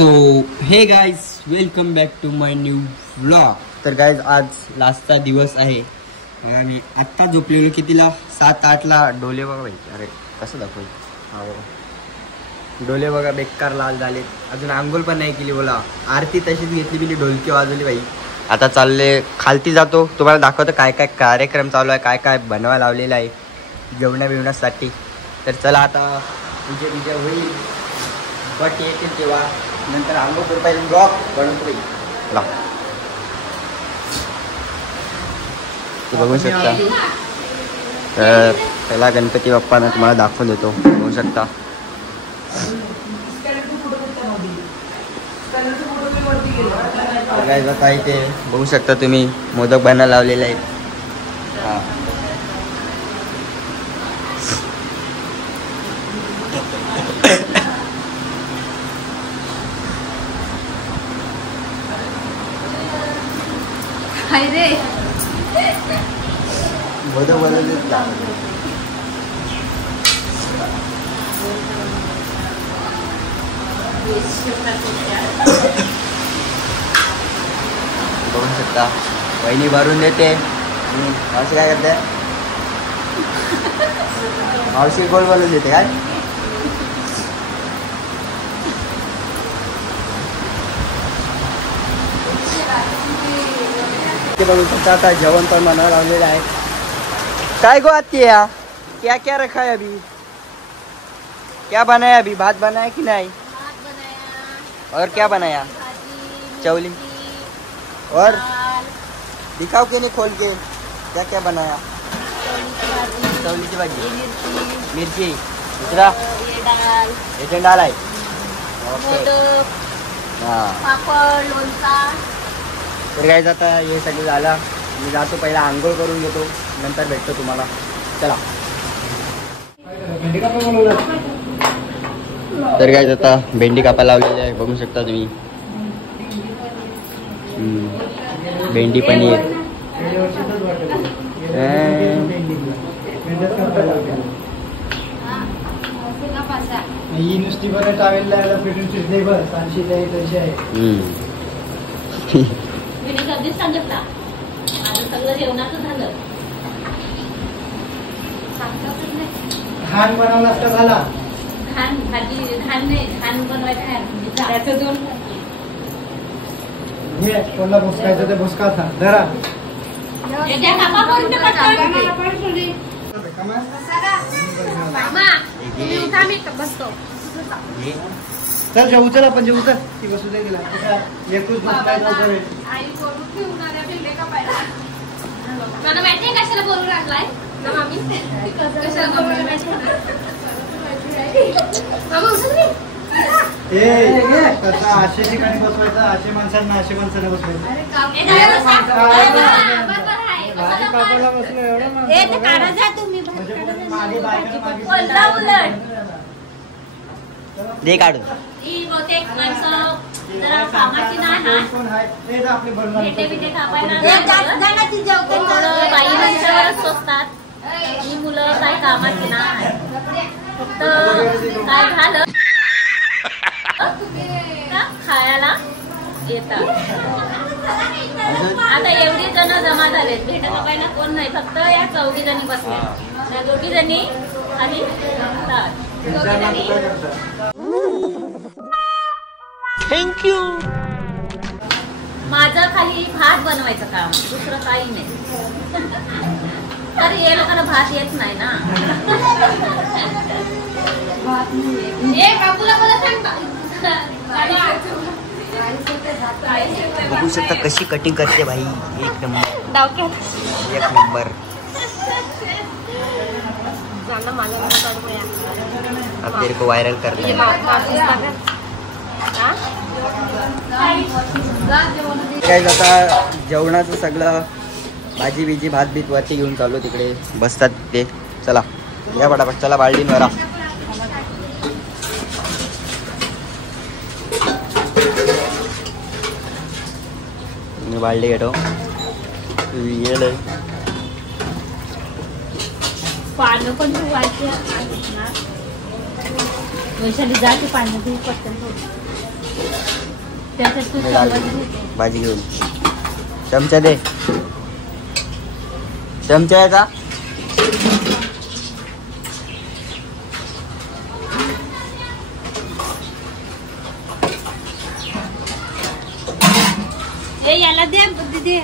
So hey guys welcome back to my new vlog. तर guys आज लास्टचा दिवस आहे. मी आत्ता झोपलेलो कितीला 7-8ला. डोले बघा भाई, अरे कसं दाखवू. हा बघा डोले बघा बेकार लाल झाले. अजून आंघोळ पण नाही केली. बोला आरती तशीच घेतली बिली, ढोलकी वाजवली भाई. आता चालले खालती जातो, तुम्हाला दाखवतो काय काय कार्यक्रम चालू आहे, काय काय बनवायला लावलेलं आहे जेवणासाठी. तर चला आता पूजा होईल, बट येतील तेव्हा नंतर आंघोळ करून पाहिजे ब्लॉग बनवतो ला. ते बघू शकता. तर पहिला गणपती बाप्पांना तुम्हाला दाखवून देतो, बघू शकता. काय ते बघू शकता तुम्ही, मोदक बनायला लावलेले आहेत. हा मोदक बनवले बघू शकता. वहिनी भरून देते. मावशी काय करते? मावशी गोल बनवून देते काय? ते बघू शकता. आता जेवण पण बनावं लावलेलं आहे. काय गो आती है? क्या क्या रखा है अभी? क्या बनाया अभी? भात बनाया कि नहीं? भात बनाया. और क्या बनाया? चौली. और दिखाओ कि नहीं खोल के, क्या क्या बनाया? चौली की भाजी, मिर्ची, दूसरा ये डाल आहे. मोदक, हां पापड, लोणचा. तर काय आता हे सगळं झालं. मी जातो, पहिला आंघोळ करून घेतो, नंतर भेटतो तुम्हाला. चला. तर काय आता भेंडी कापा लावलेली आहे, बघू शकता तुम्ही. भेंडी पनीर. ही नुसती बरं टावेल पेटून शिजले बस. आणखी काही तशी आहे. मी कधीच सांगितला माझं सगळं जेवणाचं झालं. घाण बनवला असता झाला. घाण भाजी, घाण नाही, घाण बनवायचं आहे. त्याचं दोन हे कोणला भुसकायचं ते भुसका था धरा. त्या कापा करून ते पटकन. मामा तुम्ही उठा, मी बसतो. चल जेवू, चल आपण जेवू. चल ती बसू दे तिला. एकूच बसतायचं वगैरे. आई करून ठेवणाऱ्या भेंडे कापायला मला माहिती आहे कशाला बोलून लागलाय ना मामी. कशाला बोलून मामा उचल मी. तसा अशा ठिकाणी बसवायचं, अशा माणसांना अशा माणसांना बसवायचं. भाजी कापायला बसलो एवढं दे काढून. ही मुलं काय कामाची नाही. फक्त काय झालं खायला येतात. आता एवढी जण जमा झालेत, भेट कापायला कोण नाही, फक्त या 4 जणी बसल्या. त्या 2 जणी आणि थँक्यू. माझं खाली भात बनवायचं काम, दुसरं काही नाही. तर हे लोकांना भात येत नाही ना. बघू शकता कशी कटिंग करते भाई. एक नंबर, एक नंबर. अब तेरे को वायरल करना है. काय आता जेवणाचं सगळं भाजी बिजी भात बीत वरती घेऊन चाललो, तिकडे बसतात ते. चला या पटापट, चला बाल्डींवर. मी बाल्डी घेतो. येईल पानं पण ठेवायची. वैशाली जा की पाणी पटकन. त्याच्यात तू डाल भाजी घेऊन. चमचा दे. चमचा आहे का? याला दे दे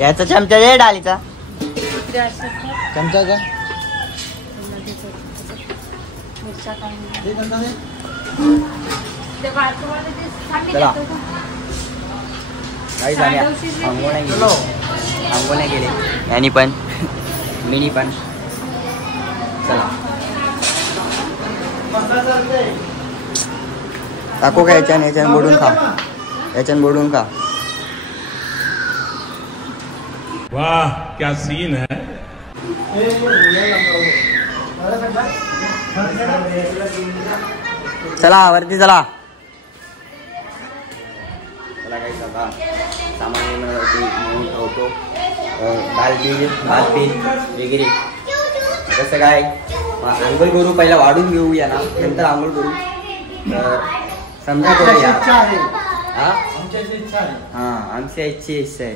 याचा चमचा दे डालीचा. चमचा का चला काही झाले आंघोळ नाही गेले. आंघोळ नाही गेले यांनी पण मिनी पण. चला टाकू का याच्यानं बोडून खा. याच्यानं बोडून खा. वाह क्या सीन है. चला वरती चला. चला काही आता सामान नेऊन ठेवतो. भात बील वगैरे कसं काय आंघोळ करू. पहिला वाढून घेऊ या ना नंतर आंघोळ करू. समजा करू या. हा आमच्या इच्छा आहे.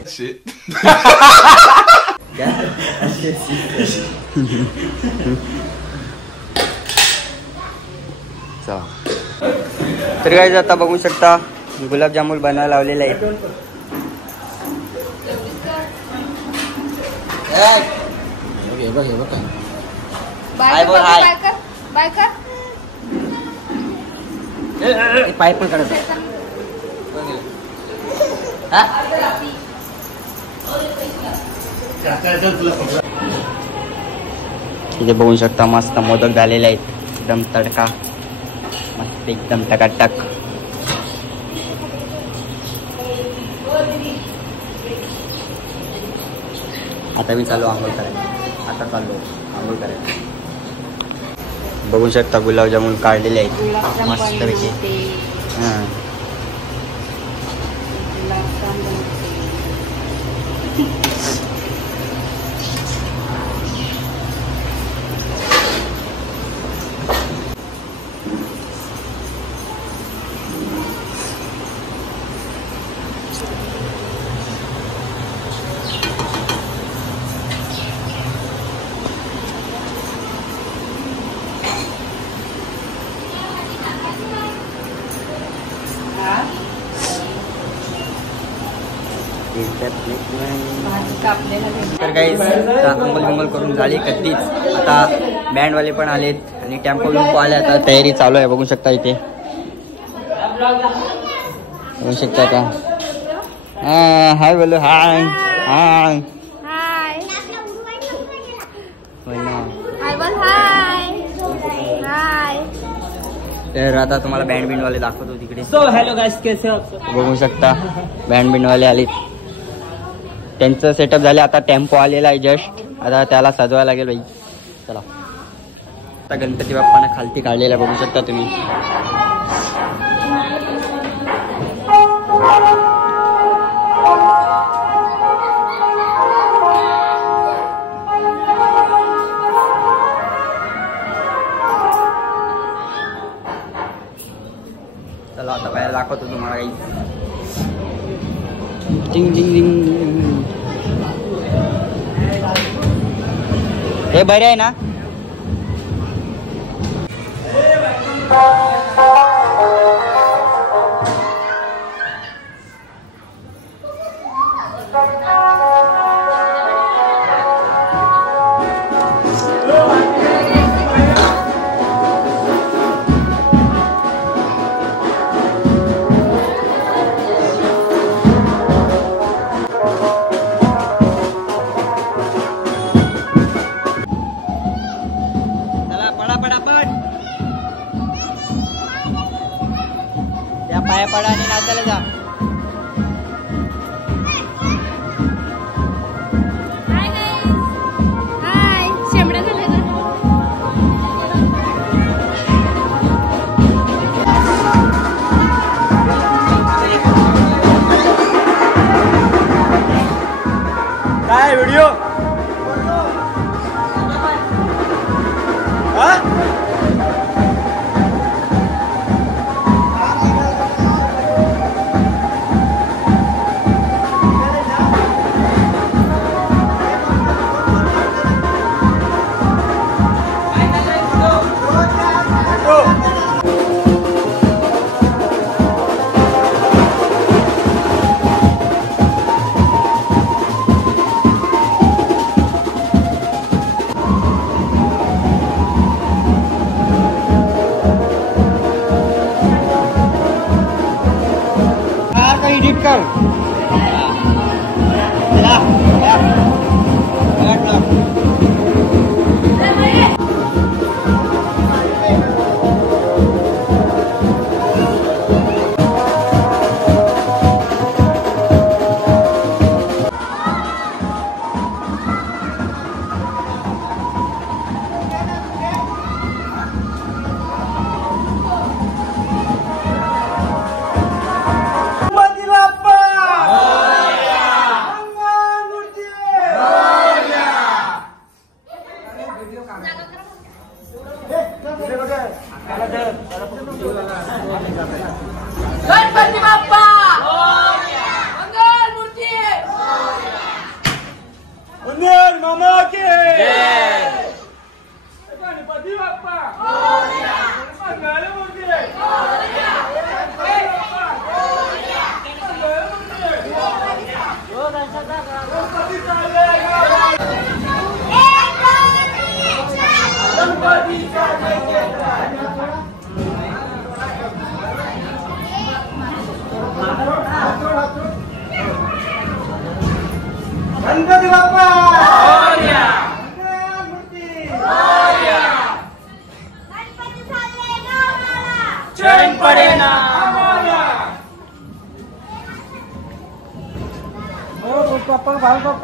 तर काय आता बघू शकता गुलाबजामुन बनायला लावलेले आहे. हाय बोल हाय. पाय पण काढत इथे बघू शकता मस्त मोदक झालेले आहेत. एकदम तडका मस्त एकदम टकाटक. आता मी चालू आंघोळ करायला. आता चाललो आंघोळ करायला. बघू शकता गुलाबजामुन काढलेले आहेत मस्त पैकी. हां तर काही अंमल करून झाली कधीच. आता बँडवाले पण आलेत आणि टेम्पो विम्पो आले. आता तयारी चालू आहे बघू शकता इथे. बघू शकता का. हाय बोलो हाय हाय तर आता तुम्हाला बँड बिंडवाले दाखवतो तिकडे. सो हेलो गाइस कैसे हो आप. बघू शकता बँड बिंडवाले आलेत. त्यांचं सेटअप झाले. आता टेम्पो आलेला आहे जस्ट. आता त्याला सजवायला लागेल बाई. चला आता गणपती बाप्पांना खालती काढलेला बघू शकता तुम्ही. चला आता बाहेर दाखवतो तुम्हाला काही. डिंग डिंग डिंग. हे बरे आहे ना. पाया पडा आणि नाचायला जा. हाय शेंबड्या झाल्या. काय व्हिडिओ एडिट कर गणपती बाप्पा मंगल मूर्ती मंगल मामा के गणपती बाप्पा मंगल मूर्ती गणपती बाप्पा चैन पडे ना चप्पल घाल काय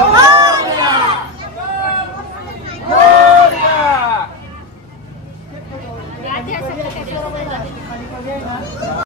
Oh!